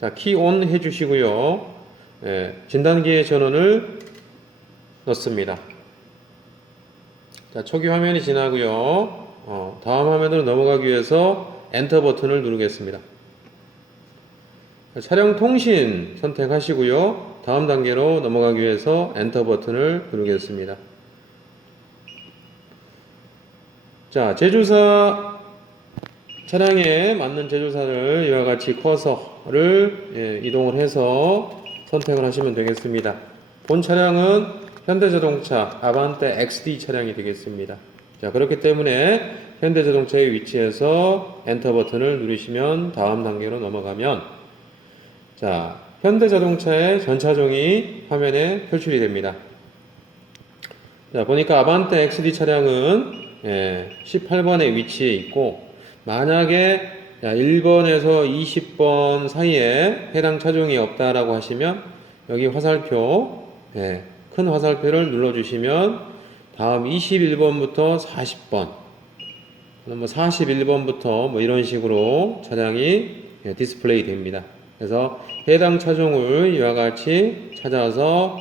자, 키 온 해주시고요. 진단기의 전원을 넣습니다. 자, 초기 화면이 지나고요. 다음 화면으로 넘어가기 위해서 엔터 버튼을 누르겠습니다. 차량 통신 선택하시고요. 다음 단계로 넘어가기 위해서 엔터 버튼을 누르겠습니다. 자, 제조사 차량에 맞는 제조사를 이와 같이 커서를 이동을 해서 선택을 하시면 되겠습니다. 본 차량은 현대자동차 아반떼 XD 차량이 되겠습니다. 자, 그렇기 때문에 현대자동차의 위치에서 엔터 버튼을 누르시면 다음 단계로 넘어가면 자, 현대자동차의 전차종이 화면에 표출이 됩니다. 자, 보니까 아반떼 XD 차량은 18번에 위치해 있고, 만약에 1번에서 20번 사이에 해당 차종이 없다라고 하시면 여기 화살표, 큰 화살표를 눌러주시면 다음 21번부터 40번, 뭐 41번부터 뭐 이런 식으로 차량이 디스플레이 됩니다. 그래서 해당 차종을 이와 같이 찾아서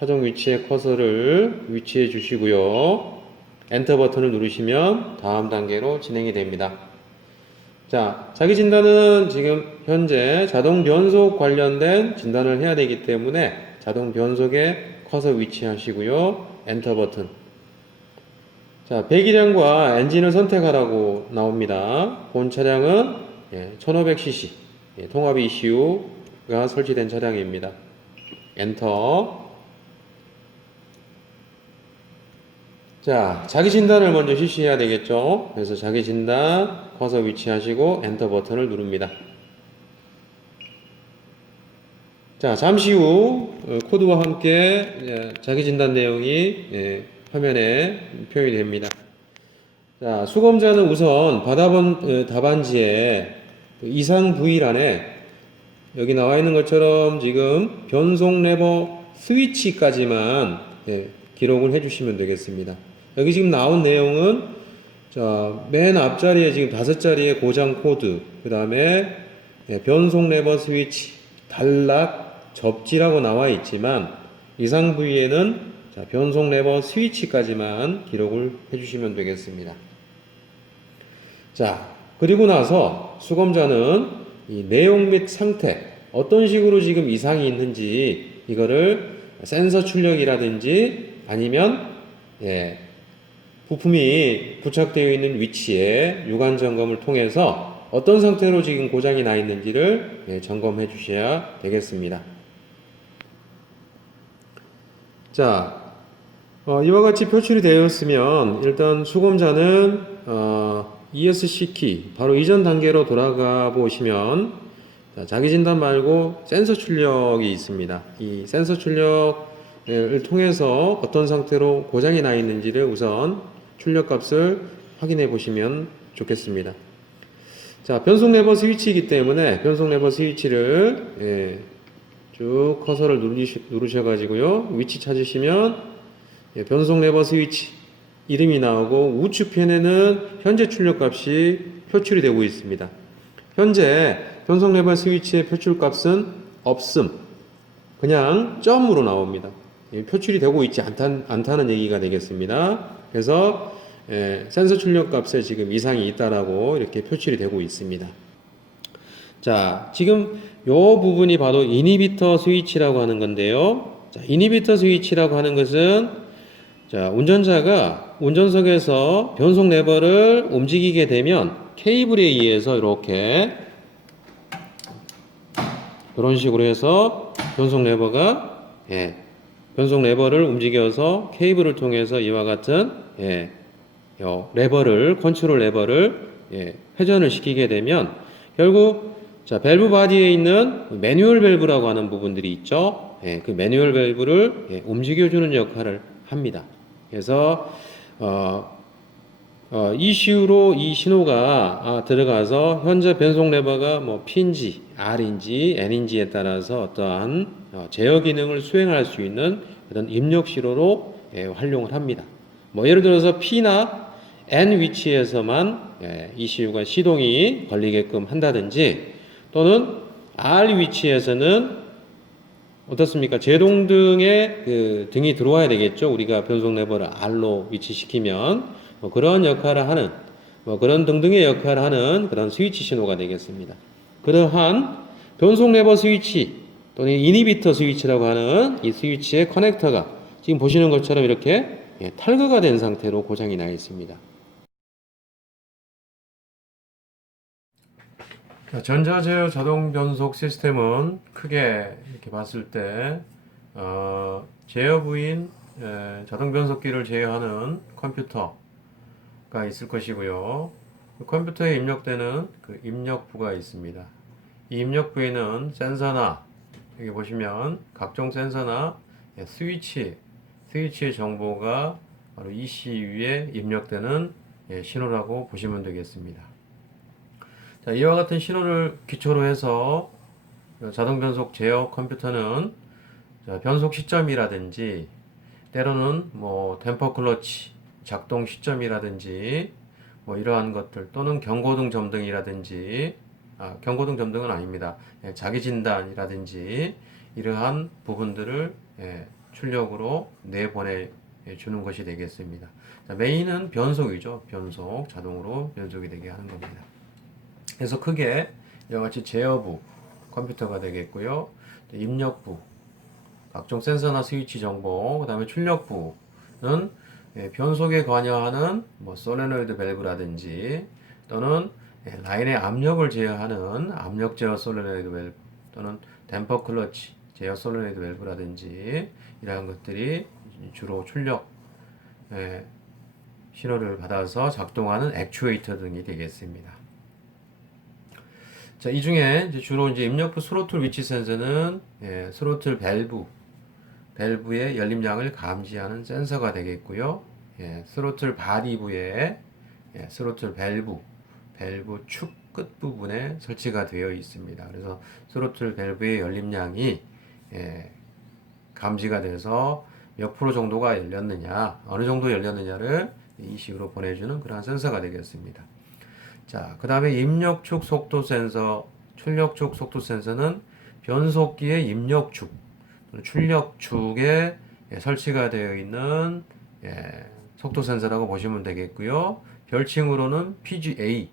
차종 위치에 커서를 위치해 주시고요. 엔터 버튼을 누르시면 다음 단계로 진행이 됩니다. 자, 자기 진단은 지금 현재 자동 변속 관련된 진단을 해야 되기 때문에 자동 변속에 커서 위치하시고요. 엔터 버튼. 자, 배기량과 엔진을 선택하라고 나옵니다. 본 차량은 1500cc 통합 ECU가 설치된 차량입니다. 엔터. 자, 자기 진단을 먼저 실시해야 되겠죠. 그래서 자기 진단 커서 위치하시고 엔터 버튼을 누릅니다. 자, 잠시 후 코드와 함께 자기 진단 내용이 화면에 표현이 됩니다. 자, 수검자는 우선 받아본 답안지에 이상 부위란에 여기 나와 있는 것처럼 지금 변속 레버 스위치까지만 기록을 해주시면 되겠습니다. 여기 지금 나온 내용은 자, 맨 앞자리에 지금 5자리의 고장 코드, 그 다음에 변속 레버 스위치, 단락, 접지라고 나와 있지만 이상 부위에는 자, 변속 레버 스위치까지만 기록을 해주시면 되겠습니다. 자, 그리고 나서 수검자는 이 내용 및 상태, 어떤 식으로 지금 이상이 있는지 이거를 센서 출력이라든지 아니면 부품이 부착되어 있는 위치에 유관 점검을 통해서 어떤 상태로 지금 고장이 나 있는지를 점검해 주셔야 되겠습니다. 자, 이와 같이 표출이 되었으면 일단 수검자는 ESC 키 바로 이전 단계로 돌아가 보시면 자기 진단 말고 센서 출력이 있습니다. 이 센서 출력을 통해서 어떤 상태로 고장이 나 있는지를 우선 출력값을 확인해 보시면 좋겠습니다. 자, 변속 레버 스위치이기 때문에 변속 레버 스위치를 쭉 커서를 누르셔가지고요. 위치 찾으시면 변속 레버 스위치 이름이 나오고 우측편에는 현재 출력값이 표출이 되고 있습니다. 현재 변속 레버 스위치의 표출값은 없음. 그냥 점으로 나옵니다. 표출이 되고 있지 않다는 얘기가 되겠습니다. 그래서 센서 출력값에 지금 이상이 있다라고 이렇게 표출이 되고 있습니다. 자, 지금 요 부분이 바로 이니비터 스위치라고 하는 건데요. 자, 이니비터 스위치라고 하는 것은 자, 운전자가 운전석에서 변속 레버를 움직이게 되면 케이블에 의해서 이렇게 이런 식으로 해서 변속 레버를 움직여서 케이블을 통해서 이와 같은 컨트롤 레버를 회전을 시키게 되면 결국 자, 밸브 바디에 있는 매뉴얼 밸브라고 하는 부분들이 있죠. 그 매뉴얼 밸브를 움직여주는 역할을 합니다. 그래서 ECU로 이 신호가 들어가서 현재 변속 레버가 뭐 P인지 R인지 N인지에 따라서 어떠한 제어 기능을 수행할 수 있는 그런 입력 신호로 활용을 합니다. 뭐 예를 들어서 P나 N 위치에서만 ECU가 시동이 걸리게끔 한다든지 또는 R 위치에서는 어떻습니까? 제동등에 그 등이 들어와야 되겠죠. 우리가 변속 레버를 R로 위치시키면 뭐 그런 역할을 하는 뭐 그런 등등의 역할을 하는 그런 스위치 신호가 되겠습니다. 그러한 변속 레버 스위치 또는 이니비터 스위치라고 하는 이 스위치의 커넥터가 지금 보시는 것처럼 이렇게 탈거가 된 상태로 고장이 나 있습니다. 전자제어 자동 변속 시스템은 크게 이렇게 봤을 때 제어 부인 자동 변속기를 제어하는 컴퓨터가 있을 것이고요. 그 컴퓨터에 입력되는 그 입력부가 있습니다. 이 입력부에는 센서나 여기 보시면 각종 센서나 스위치의 정보가 바로 ECU에 입력되는 신호라고 보시면 되겠습니다. 자, 이와 같은 신호를 기초로 해서 자동 변속 제어 컴퓨터는 변속 시점이라든지 때로는 뭐 댐퍼 클러치 작동 시점이라든지 뭐 이러한 것들 또는 경고등 점등이라든지 경고등 점등은 아닙니다. 자기 진단이라든지 이러한 부분들을 출력으로 내보내 주는 것이 되겠습니다. 자, 메인은 변속이죠. 변속 자동으로 변속이 되게 하는 겁니다. 그래서 크게 이와 같이 제어부 컴퓨터가 되겠고요. 입력부, 각종 센서나 스위치 정보, 그 다음에 출력부는 변속에 관여하는 뭐 솔레노이드 밸브라든지 또는 라인의 압력을 제어하는 압력 제어 솔레노이드 밸브 또는 댐퍼 클러치 제어 솔레노이드 밸브라든지 이러한 것들이 주로 출력 신호를 받아서 작동하는 액추에이터 등이 되겠습니다. 자, 이 중에 주로 이제 입력부 스로틀 위치 센서는 스로틀 밸브의 열림량을 감지하는 센서가 되겠고요. 스로틀 바디부에 스로틀 밸브 축 끝부분에 설치가 되어 있습니다. 그래서 스로틀 밸브의 열림량이 감지가 돼서 몇 프로 정도가 열렸느냐, 어느 정도 열렸느냐를 ECU로 보내주는 그러한 센서가 되겠습니다. 자, 그 다음에 입력축 속도 센서, 출력축 속도 센서는 변속기의 입력축, 출력축에 설치가 되어 있는 속도 센서라고 보시면 되겠고요. 별칭으로는 PGA,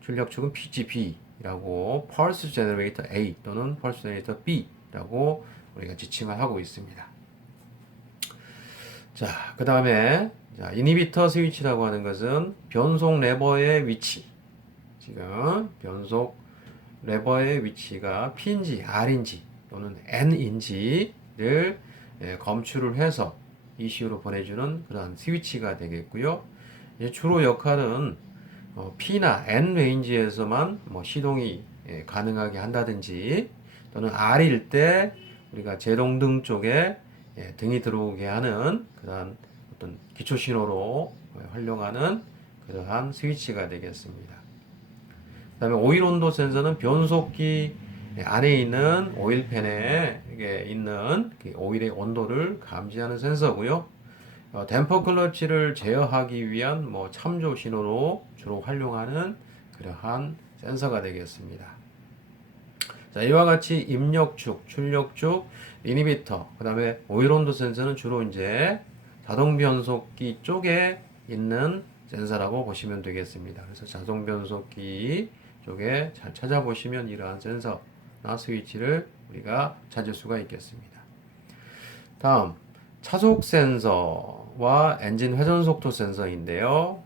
출력축은 PGB라고 Pulse Generator A 또는 Pulse Generator B라고 우리가 지칭을 하고 있습니다. 자, 그 다음에 이니비터 스위치라고 하는 것은 변속 레버의 위치, 지금 변속 레버의 위치가 P인지 R인지 또는 N인지를 검출을 해서 ECU로 보내주는 그런 스위치가 되겠고요. 주로 역할은 P나 N 레인지에서만 뭐 시동이 가능하게 한다든지 또는 R일 때 우리가 제동등 쪽에 등이 들어오게 하는 그러한 어떤 기초 신호로 활용하는 그러한 스위치가 되겠습니다. 그 다음에 오일 온도 센서는 변속기 안에 있는 오일팬에 있는 오일의 온도를 감지하는 센서고요. 댐퍼 클러치를 제어하기 위한 뭐 참조 신호로 주로 활용하는 그러한 센서가 되겠습니다. 자, 이와 같이 입력축, 출력축, 이니비터, 그 다음에 오일 온도 센서는 주로 이제 자동 변속기 쪽에 있는 센서라고 보시면 되겠습니다. 그래서 자동 변속기 쪽에 잘 찾아보시면 이러한 센서나 스위치를 우리가 찾을 수가 있겠습니다. 다음, 차속 센서와 엔진 회전 속도 센서인데요.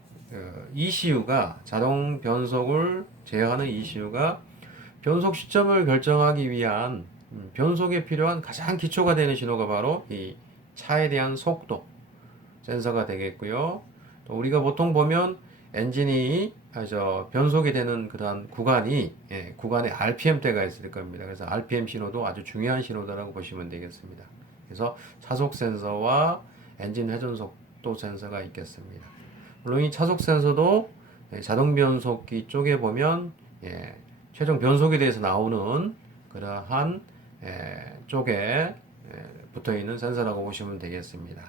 ECU가 자동 변속을 제어하는 ECU가 변속 시점을 결정하기 위한 변속에 필요한 가장 기초가 되는 신호가 바로 이 차에 대한 속도 센서가 되겠고요. 또 우리가 보통 보면 엔진이 변속이 되는 그런 구간에 RPM대가 있을 겁니다. 그래서 RPM 신호도 아주 중요한 신호다라고 보시면 되겠습니다. 그래서 차속 센서와 엔진 회전 속도 센서가 있겠습니다. 물론 이 차속 센서도 자동 변속기 쪽에 보면 최종 변속에 대해서 나오는 그러한 쪽에 붙어 있는 센서라고 보시면 되겠습니다.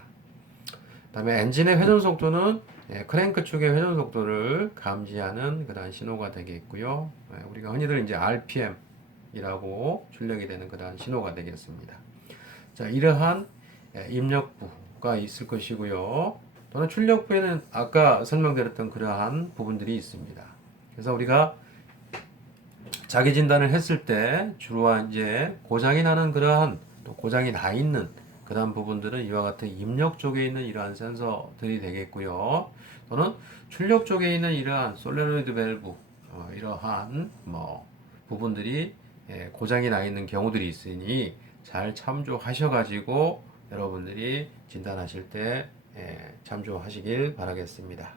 그다음에 엔진의 회전 속도는 크랭크 축의 회전 속도를 감지하는 그러한 신호가 되겠고요. 우리가 흔히들 이제 RPM이라고 이라고 출력이 되는 그러한 신호가 되겠습니다. 자, 이러한 입력부가 있을 것이고요. 또는 출력부에는 아까 설명드렸던 그러한 부분들이 있습니다. 그래서 우리가 자기 진단을 했을 때 주로 이제 고장이 나는 그러한 또 고장이 나 있는 그러한 부분들은 이와 같은 입력 쪽에 있는 이러한 센서들이 되겠고요. 또는 출력 쪽에 있는 이러한 솔레노이드 밸브 이러한 부분들이 고장이 나 있는 경우들이 있으니 잘 참조하셔가지고 여러분들이 진단하실 때 참조하시길 바라겠습니다.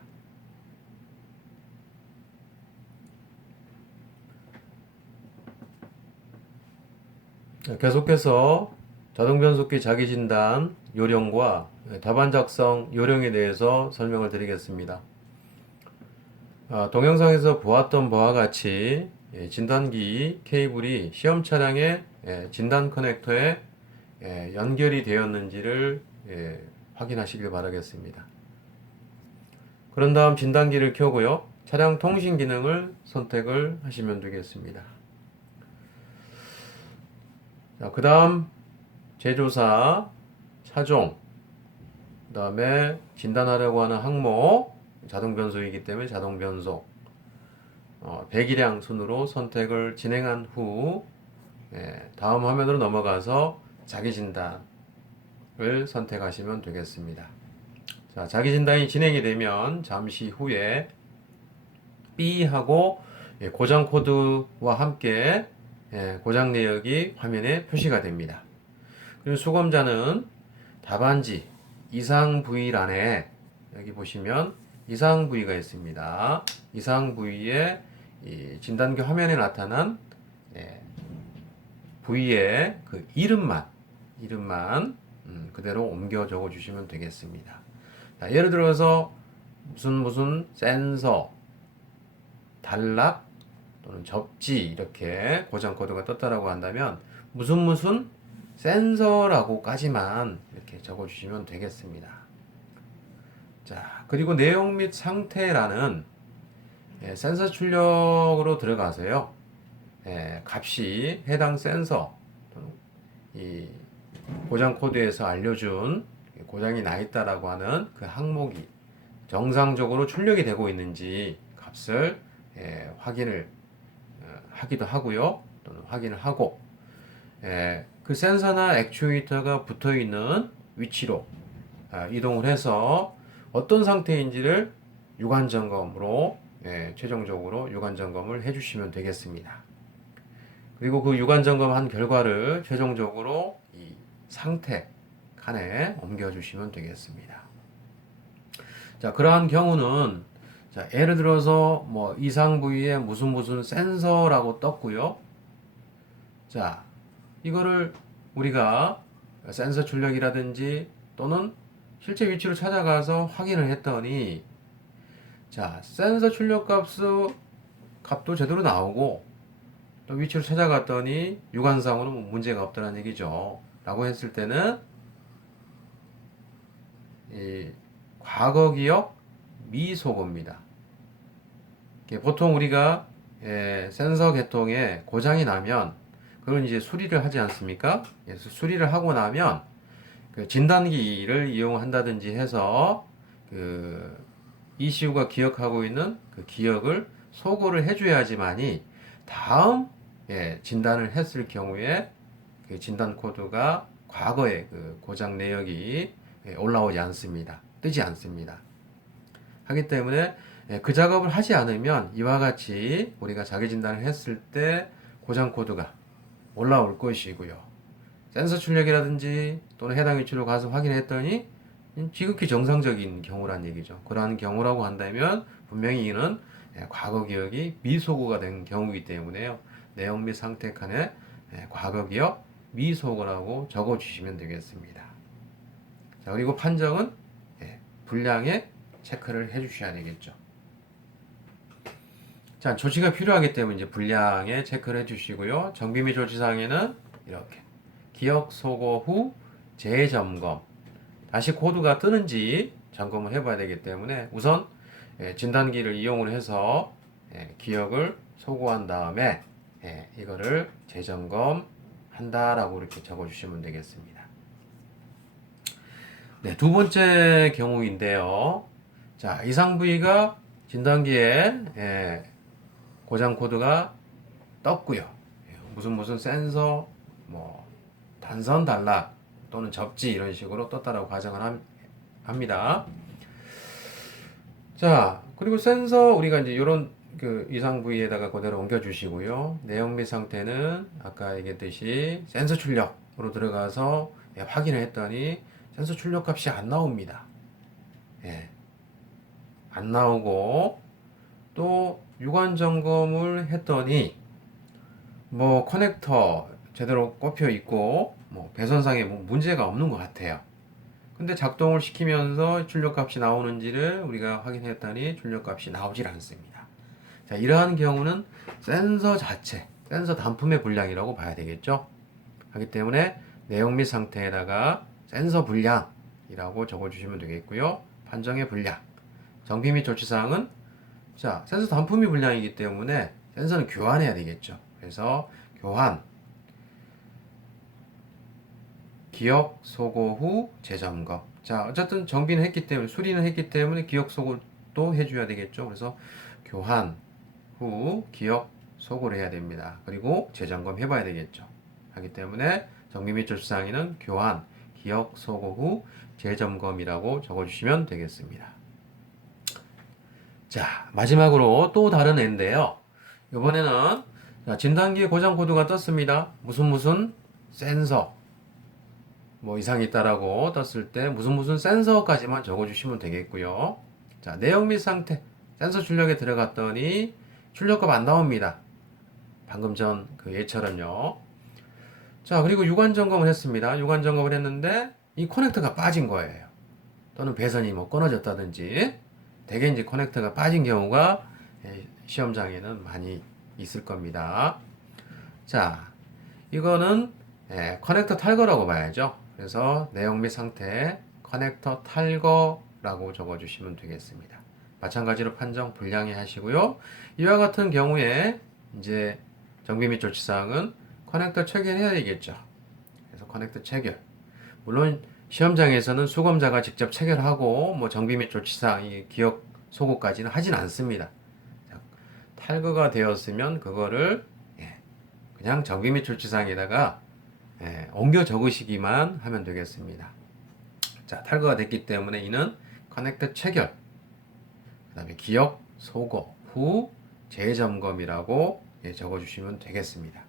계속해서 자동변속기 자기진단 요령과 답안 작성 요령에 대해서 설명을 드리겠습니다. 동영상에서 보았던 바와 같이 진단기 케이블이 시험 차량의 진단 커넥터에 연결이 되었는지를 확인하시길 바라겠습니다. 그런 다음 진단기를 켜고요. 차량 통신 기능을 선택을 하시면 되겠습니다. 그 다음 제조사, 차종, 그 다음에 진단하려고 하는 항목, 자동변속이기 때문에 자동변속, 배기량 순으로 선택을 진행한 후 다음 화면으로 넘어가서 자기진단을 선택하시면 되겠습니다. 자, 자기진단이 진행이 되면 잠시 후에 B하고 고장 코드와 함께 고장 내역이 화면에 표시가 됩니다. 그리고 수검자는 답안지 이상 부위란에 여기 보시면 이상 부위가 있습니다. 이상 부위에 이 진단기 화면에 나타난 부위의 그 이름만 그대로 옮겨 적어 주시면 되겠습니다. 자, 예를 들어서 무슨 센서, 단락 또는 접지 이렇게 고장 코드가 떴다라고 한다면 무슨 센서라고까지만 이렇게 적어 주시면 되겠습니다. 자, 그리고 내용 및 상태라는 센서 출력으로 들어가서요. 값이 해당 센서 이 고장 코드에서 알려준 고장이 나 있다라고 하는 그 항목이 정상적으로 출력이 되고 있는지 값을 확인을 하기도 하고요. 또는 확인을 하고 그 센서나 액추에이터가 붙어 있는 위치로 이동을 해서 어떤 상태인지를 유관 점검으로 최종적으로 유관 점검을 해주시면 되겠습니다. 그리고 그 유관 점검한 결과를 최종적으로 이 상태 칸에 옮겨주시면 되겠습니다. 자, 그러한 경우는 자, 예를 들어서 이상 부위에 무슨 센서라고 떴고요. 자, 이거를 우리가 센서 출력이라든지 또는 실제 위치로 찾아가서 확인을 했더니 자, 센서 출력 값도 제대로 나오고 또 위치로 찾아갔더니 유관상으로 문제가 없다는 얘기죠. 라고 했을 때는 이 과거 기억 미소거입니다. 보통 우리가 센서 계통에 고장이 나면 그걸 이제 수리를 하지 않습니까? 그래서 수리를 하고 나면 그 진단기를 이용한다든지 해서 그 ECU가 기억하고 있는 그 기억을 소거를 해줘야지만이 다음 진단을 했을 경우에 그 진단 코드가 과거의 그 고장 내역이 올라오지 않습니다. 뜨지 않습니다. 하기 때문에 그 작업을 하지 않으면 이와 같이 우리가 자기 진단을 했을 때 고장 코드가 올라올 것이고요. 센서 출력이라든지 또는 해당 위치로 가서 확인했더니 지극히 정상적인 경우란 얘기죠. 그러한 경우라고 한다면 분명히 이는 과거 기억이 미소거가 된 경우이기 때문에요. 내용 및 상태 칸에 과거 기억 미소거라고 적어 주시면 되겠습니다. 자, 그리고 판정은 불량에 체크를 해 주셔야 되겠죠. 자, 조치가 필요하기 때문에 이제 불량에 체크를 해 주시고요. 정비 및 조치 사항에는 이렇게 기억 소거 후 재점검, 다시 코드가 뜨는지 점검을 해봐야 되기 때문에 우선 진단기를 이용을 해서 기억을 소거한 다음에 이거를 재점검한다라고 이렇게 적어주시면 되겠습니다. 네, 두 번째 경우인데요. 자, 이상 부위가 진단기에 고장 코드가 떴고요. 무슨 센서, 뭐 단선 단락 또는 접지 이런 식으로 떴다라고 가정을 합니다. 자, 그리고 센서 우리가 이제 이런 그 이상 부위에다가 그대로 옮겨 주시고요. 내용 및 상태는 아까 얘기했듯이 센서 출력으로 들어가서 확인을 했더니 센서 출력 값이 안 나옵니다. 안 나오고 또 유관 점검을 했더니 뭐 커넥터 제대로 꼽혀 있고 뭐 배선상에 뭐 문제가 없는 것 같아요. 근데 작동을 시키면서 출력값이 나오는지를 우리가 확인했더니 출력값이 나오질 않습니다. 자, 이러한 경우는 센서 자체, 센서 단품의 불량이라고 봐야 되겠죠. 하기 때문에 내용 및 상태에다가 센서 불량이라고 적어주시면 되겠고요. 판정의 불량, 정비 및 조치사항은 자, 센서 단품이 불량이기 때문에 센서는 교환해야 되겠죠. 그래서 교환, 기억 소고 후 재점검. 자, 어쨌든 정비는 했기 때문에, 수리는 했기 때문에 기억 소고도 해줘야 되겠죠. 그래서 교환 후 기억 소고를 해야 됩니다. 그리고 재점검 해봐야 되겠죠. 하기 때문에 정비 및 조치사항에는 교환, 기억 소고 후 재점검이라고 적어주시면 되겠습니다. 자, 마지막으로 또 다른 애인데요. 이번에는 진단기에 고장 코드가 떴습니다. 무슨 센서 뭐 이상이 있다라고 떴을 때 무슨 센서까지만 적어주시면 되겠고요. 자, 내용 및 상태 센서 출력에 들어갔더니 출력값 안 나옵니다. 방금 전 그 예처럼요. 자, 그리고 유관 점검을 했습니다. 유관 점검을 했는데 이 커넥터가 빠진 거예요. 또는 배선이 뭐 끊어졌다든지 대개 이제 커넥터가 빠진 경우가 시험장에는 많이 있을 겁니다. 자, 이거는 커넥터 탈거라고 봐야죠. 그래서 내용 및 상태 커넥터 탈거라고 적어주시면 되겠습니다. 마찬가지로 판정 불량히 하시고요. 이와 같은 경우에 이제 정비 및 조치사항은 커넥터 체결해야 되겠죠. 그래서 커넥터 체결. 물론 시험장에서는 수검자가 직접 체결하고 뭐 정비 및 조치사항, 이 기억 소고까지는 하진 않습니다. 탈거가 되었으면 그거를 그냥 정비 및 조치사항에다가 옮겨 적으시기만 하면 되겠습니다. 자, 탈거가 됐기 때문에 이는 커넥터 체결, 그 다음에 기억 소고 후 재점검이라고 적어주시면 되겠습니다.